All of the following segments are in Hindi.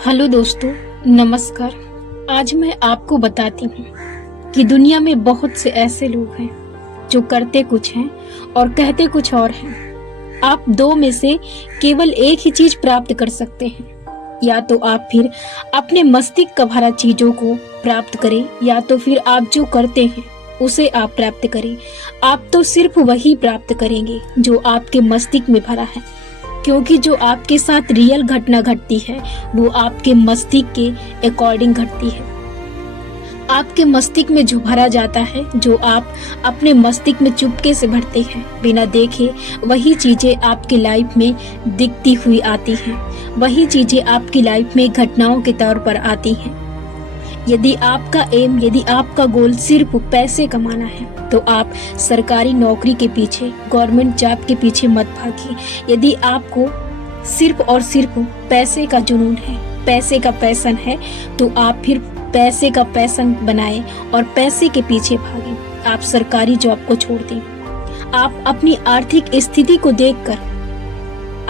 हेलो दोस्तों, नमस्कार। आज मैं आपको बताती हूँ कि दुनिया में बहुत से ऐसे लोग हैं जो करते कुछ हैं और कहते कुछ और हैं। आप दो में से केवल एक ही चीज प्राप्त कर सकते हैं। या तो आप फिर अपने मस्तिष्क का भरा चीजों को प्राप्त करें, या तो फिर आप जो करते हैं उसे आप प्राप्त करें। आप तो सिर्फ वही प्राप्त करेंगे जो आपके मस्तिष्क में भरा है, क्योंकि जो आपके साथ रियल घटना घटती है वो आपके मस्तिष्क के अकॉर्डिंग घटती है। आपके मस्तिष्क में जो भरा जाता है, जो आप अपने मस्तिष्क में चुपके से भरते हैं बिना देखे, वही चीजें आपकी लाइफ में दिखती हुई आती हैं। वही चीजें आपकी लाइफ में घटनाओं के तौर पर आती हैं। यदि आपका गोल सिर्फ पैसे कमाना है तो आप सरकारी नौकरी के पीछे, गवर्नमेंट जॉब के पीछे मत भागिए। यदि आपको सिर्फ और सिर्फ पैसे का जुनून है, पैसे का पैशन है, तो आप फिर पैसे का पैशन बनाए और पैसे के पीछे भागें। आप सरकारी जॉब को छोड़ दें। आप अपनी आर्थिक स्थिति को देखकर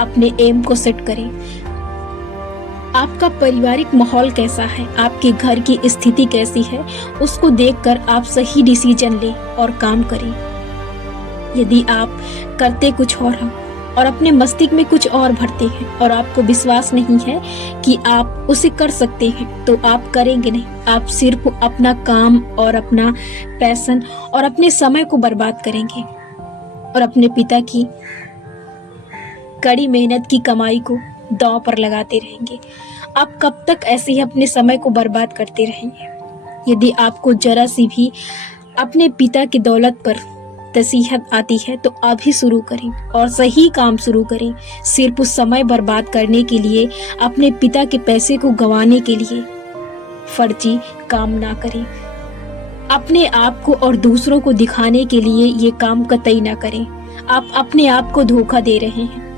अपने एम को सेट करें। आपका पारिवारिक माहौल कैसा है, आपके घर की स्थिति कैसी है, उसको देखकर आप सही डिसीजन लें और काम करें। यदि आप करते कुछ और हैं और अपने मस्तिष्क में कुछ और भरते हैं और आपको विश्वास नहीं है कि आप उसे कर सकते हैं, तो आप करेंगे नहीं। आप सिर्फ अपना काम और अपना पैशन और अपने समय को बर्बाद करेंगे और अपने पिता की कड़ी मेहनत की कमाई को दांव पर लगाते रहेंगे। आप कब तक ऐसे ही अपने समय को बर्बाद करते रहेंगे? यदि आपको जरा सी भी अपने पिता की दौलत पर नसीहत आती है तो अभी शुरू करें और सही काम शुरू करें। सिर्फ उस समय बर्बाद करने के लिए, अपने पिता के पैसे को गंवाने के लिए फर्जी काम ना करें। अपने आप को और दूसरों को दिखाने के लिए ये काम कतई ना करें। आप अपने आप को धोखा दे रहे हैं।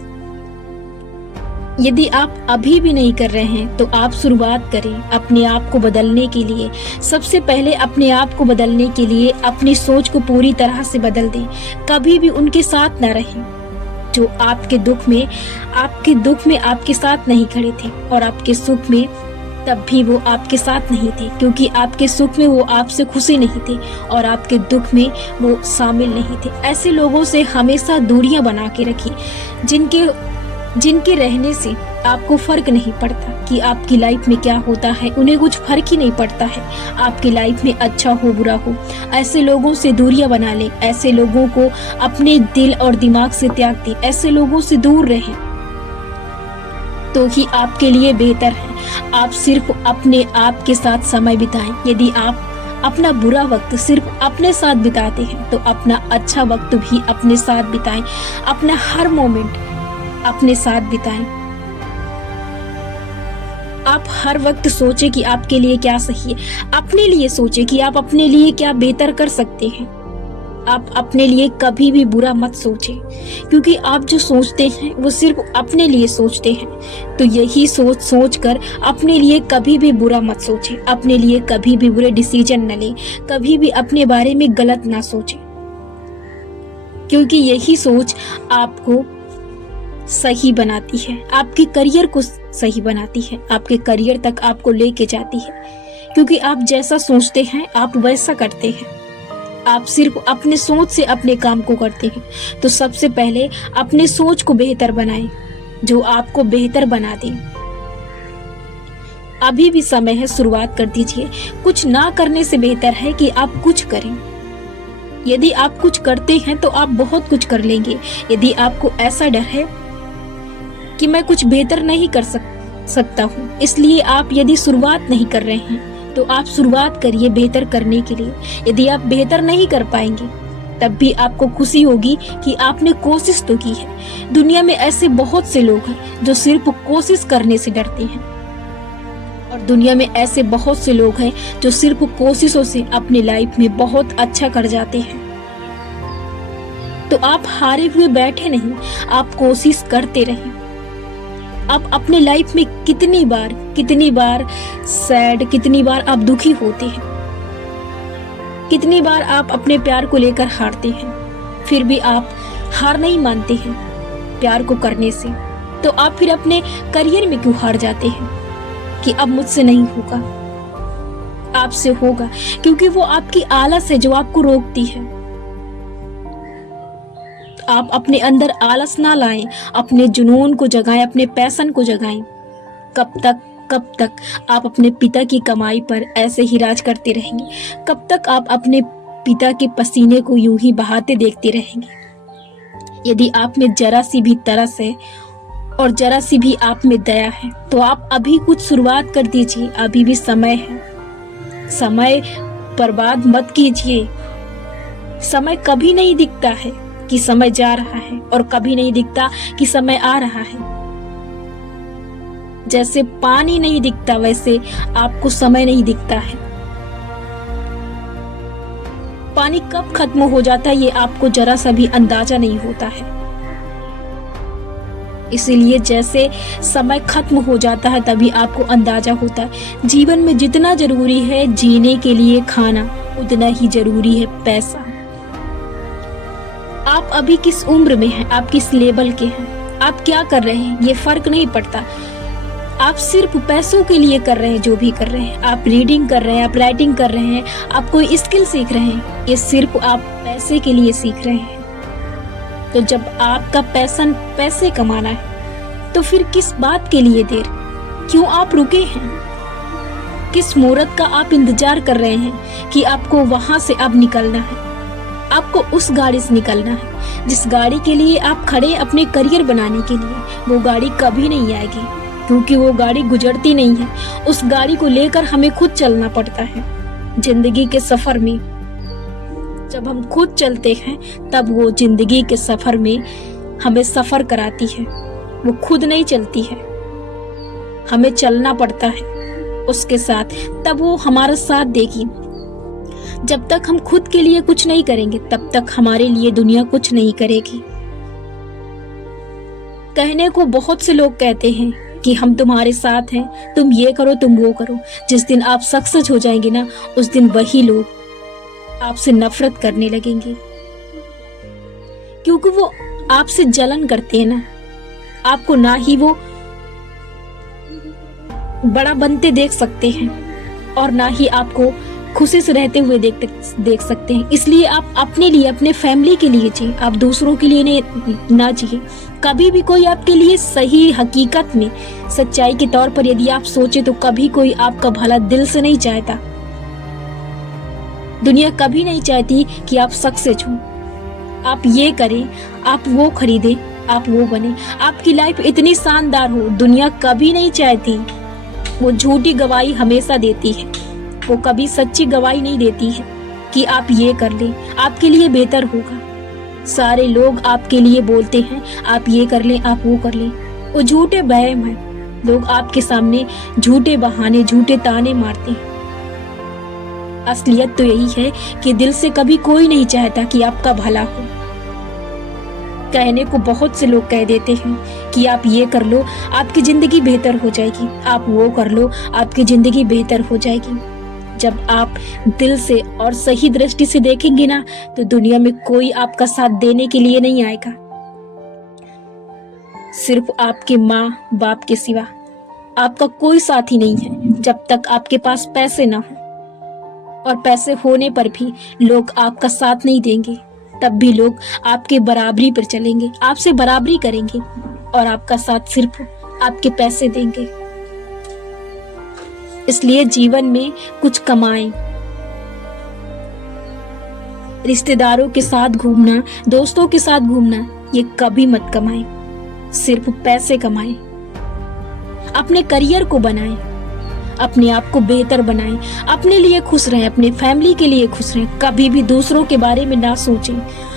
यदि आप अभी भी नहीं कर रहे हैं तो आप शुरुआत करें अपने आप को बदलने के लिए। सबसे पहले अपने आप को बदलने के लिए अपनी सोच को पूरी तरह से बदल दें। कभी भी उनके साथ ना रहें जो आपके दुख में आपके साथ नहीं खड़े थे, और आपके सुख में तब भी वो आपके साथ नहीं थे, क्योंकि आपके सुख में वो आपसे खुशी नहीं थे और आपके दुख में वो शामिल नहीं थे। ऐसे लोगों से हमेशा दूरियां बना के रखिए जिनके रहने से आपको फर्क नहीं पड़ता कि आपकी लाइफ में क्या होता है। उन्हें कुछ फर्क ही नहीं पड़ता है आपकी लाइफ में अच्छा हो बुरा हो। ऐसे लोगों से दूरियां बना लें। ऐसे लोगों को अपने दिल और दिमाग से त्याग दें। ऐसे लोगों से दूर रहें तो ही आपके लिए बेहतर है। आप सिर्फ अपने आप के साथ समय बिताएं। यदि आप अपना बुरा वक्त सिर्फ अपने साथ बिताते हैं तो अपना अच्छा वक्त भी अपने साथ बिताएं। अपना हर मोमेंट अपने साथ बिताएं। आप हर वक्त सोचें कि आपके लिए क्या सही है। अपने लिए सोचें कि आप अपने लिए क्या बेहतर कर सकते हैं। आप अपने लिए कभी भी बुरा मत सोचें, क्योंकि आप जो सोचते हैं वो सिर्फ अपने लिए सोचते हैं। तो यही सोच कर अपने लिए कभी भी बुरा मत सोचें। अपने लिए कभी भी बुरे डिसीजन न लें। कभी भी अपने बारे में गलत ना सोचें, क्योंकि यही सोच आपको सही बनाती है, आपके करियर को सही बनाती है, आपके करियर तक आपको लेके जाती है। क्योंकि आप जैसा सोचते हैं आप वैसा करते हैं। आप सिर्फ अपने सोच से अपने काम को करते हैं। तो सबसे पहले अपने सोच को बेहतर बनाएं, जो आपको बेहतर बना दे। अभी भी समय है, शुरुआत कर दीजिए। कुछ ना करने से बेहतर है कि आप कुछ करें। यदि आप कुछ करते हैं तो आप बहुत कुछ कर लेंगे। यदि आपको ऐसा डर है कि मैं कुछ बेहतर नहीं कर सकता हूँ, इसलिए आप यदि शुरुआत नहीं कर रहे हैं तो आप शुरुआत करिए बेहतर करने के लिए। यदि आप बेहतर नहीं कर पाएंगे तब भी आपको खुशी होगी कि आपने कोशिश तो की है। दुनिया में ऐसे बहुत से लोग हैं जो सिर्फ कोशिश करने से डरते हैं, और दुनिया में ऐसे बहुत से लोग हैं जो सिर्फ कोशिशों से अपनी लाइफ में बहुत अच्छा कर जाते हैं। तो आप हारे हुए बैठे नहीं, आप कोशिश करते रहें। आप अपने लाइफ में कितनी बार सैड, कितनी बार आप दुखी होते हैं, कितनी बार आप अपने प्यार को लेकर हारते हैं, फिर भी आप हार नहीं मानते हैं प्यार को करने से। तो आप फिर अपने करियर में क्यों हार जाते हैं? कि अब मुझसे नहीं होगा, आपसे होगा, क्योंकि वो आपकी आलस है जो आपको रोकती है। आप अपने अंदर आलस ना लाएं, अपने जुनून को जगाएं, अपने पैशन को जगाएं। कब तक आप अपने पिता की कमाई पर ऐसे ही राज करते रहेंगे? कब तक आप अपने पिता के पसीने को यूं ही बहाते देखते रहेंगे? यदि आप में जरा सी भी तरस है और जरा सी भी आप में दया है तो आप अभी कुछ शुरुआत कर दीजिए, अभी भी समय है। समय बर्बाद मत कीजिए। समय कभी नहीं दिखता है कि समय जा रहा है और कभी नहीं दिखता कि समय आ रहा है। जैसे पानी नहीं दिखता वैसे आपको समय नहीं दिखता है। पानी कब खत्म हो जाता है ये आपको जरा सा भी अंदाजा नहीं होता है। इसीलिए जैसे समय खत्म हो जाता है तभी आपको अंदाजा होता है। जीवन में जितना जरूरी है जीने के लिए खाना, उतना ही जरूरी है पैसा। आप अभी किस उम्र में हैं, आप किस लेवल के हैं, आप क्या कर रहे हैं, ये फर्क नहीं पड़ता। आप सिर्फ पैसों के लिए कर रहे हैं जो भी कर रहे हैं। आप रीडिंग कर रहे हैं, आप राइटिंग कर रहे हैं, आप कोई स्किल सीख रहे हैं, ये सिर्फ आप पैसे के लिए सीख रहे हैं। तो जब आपका पैशन पैसे कमाना है तो फिर किस बात के लिए देर? क्यों आप रुके हैं? किस मुहूर्त का आप इंतजार कर रहे हैं कि आपको वहां से अब निकलना है? आपको उस गाड़ी से निकलना है जिस गाड़ी के लिए आप खड़े अपने करियर बनाने के लिए। वो गाड़ी कभी नहीं आएगी क्योंकि वो गाड़ी गुजरती नहीं है। उस गाड़ी को लेकर हमें खुद चलना पड़ता है। जिंदगी के सफर में जब हम खुद चलते हैं तब वो जिंदगी के सफर में हमें सफर कराती है। वो खुद नहीं चलती है, हमें चलना पड़ता है उसके साथ, तब वो हमारा साथ देगी। जब तक हम खुद के लिए कुछ नहीं करेंगे तब तक हमारे लिए दुनिया कुछ नहीं करेगी। कहने को बहुत से लोग कहते हैं कि हम तुम्हारे साथ हैं, तुम ये करो, तुम वो करो। जिस दिन आप सक्सेस हो जाएंगे ना, उस दिन वही लोग आपसे नफरत करने लगेंगे, क्योंकि वो आपसे जलन करते हैं ना। आपको ना ही वो बड़ा बनते देख सकते हैं और ना ही आपको खुशी से रहते हुए देख सकते हैं। इसलिए आप अपने लिए, अपने फैमिली के लिए जिए, आप दूसरों के लिए ना जिए। कभी भी कोई आपके लिए सही हकीकत में सच्चाई के तौर पर यदि आप सोचे तो कभी कोई आपका भला दिल से नहीं चाहता। दुनिया कभी नहीं चाहती कि आप सक्सेस हो, आप ये करें, आप वो खरीदें, आप वो बने, आपकी लाइफ इतनी शानदार हो। दुनिया कभी नहीं चाहती। वो झूठी गवाही हमेशा देती है, वो कभी सच्ची गवाही नहीं देती है कि आप ये कर लें, आपके लिए बेहतर होगा। सारे लोग आपके लिए बोलते हैं आप ये कर लें, आप वो कर लें। वो झूठे वहम हैं। लोग आपके सामने झूठे बहाने, झूठे ताने मारते हैं। असलियत तो यही है कि दिल से कभी कोई नहीं चाहता कि आपका भला हो। कहने को बहुत से लोग कह देते हैं कि आप ये कर लो, आपकी जिंदगी बेहतर हो जाएगी, आप वो कर लो, आपकी जिंदगी बेहतर हो जाएगी। जब आप दिल से और सही दृष्टि से देखेंगे ना, तो दुनिया में कोई आपका साथ देने के लिए नहीं आएगा। सिर्फ आपके माँ बाप के सिवा आपका कोई साथी नहीं है जब तक आपके पास पैसे ना हो। और पैसे होने पर भी लोग आपका साथ नहीं देंगे, तब भी लोग आपके बराबरी पर चलेंगे, आपसे बराबरी करेंगे और आपका साथ सिर्फ आपके पैसे देंगे। इसलिए जीवन में कुछ कमाएं। रिश्तेदारों के साथ घूमना, दोस्तों के साथ घूमना, ये कभी मत कमाएं। सिर्फ पैसे कमाएं। अपने करियर को बनाएं, अपने आप को बेहतर बनाएं, अपने लिए खुश रहें, अपने फैमिली के लिए खुश रहें। कभी भी दूसरों के बारे में ना सोचें।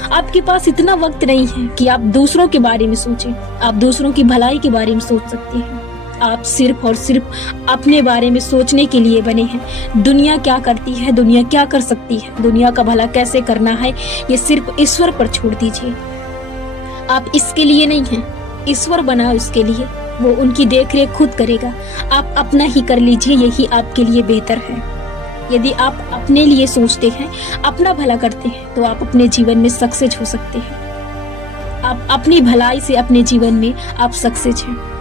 आपके पास इतना वक्त नहीं है कि आप दूसरों के बारे में सोचें। आप दूसरों की भलाई के बारे में सोच सकते हैं। आप सिर्फ और सिर्फ अपने बारे में सोचने के लिए बने हैं। दुनिया क्या करती है, दुनिया क्या कर सकती है, दुनिया का भला कैसे करना है, ये सिर्फ ईश्वर पर छोड़ दीजिए। आप इसके लिए नहीं हैं, ईश्वर बना उसके लिए, वो उनकी देखरेख खुद करेगा। आप अपना ही कर लीजिए, यही आपके लिए बेहतर है। यदि आप अपने लिए सोचते हैं, अपना भला करते हैं, तो आप अपने जीवन में सक्सेस हो सकते हैं। आप अपनी भलाई से अपने जीवन में आप सक्सेस हैं।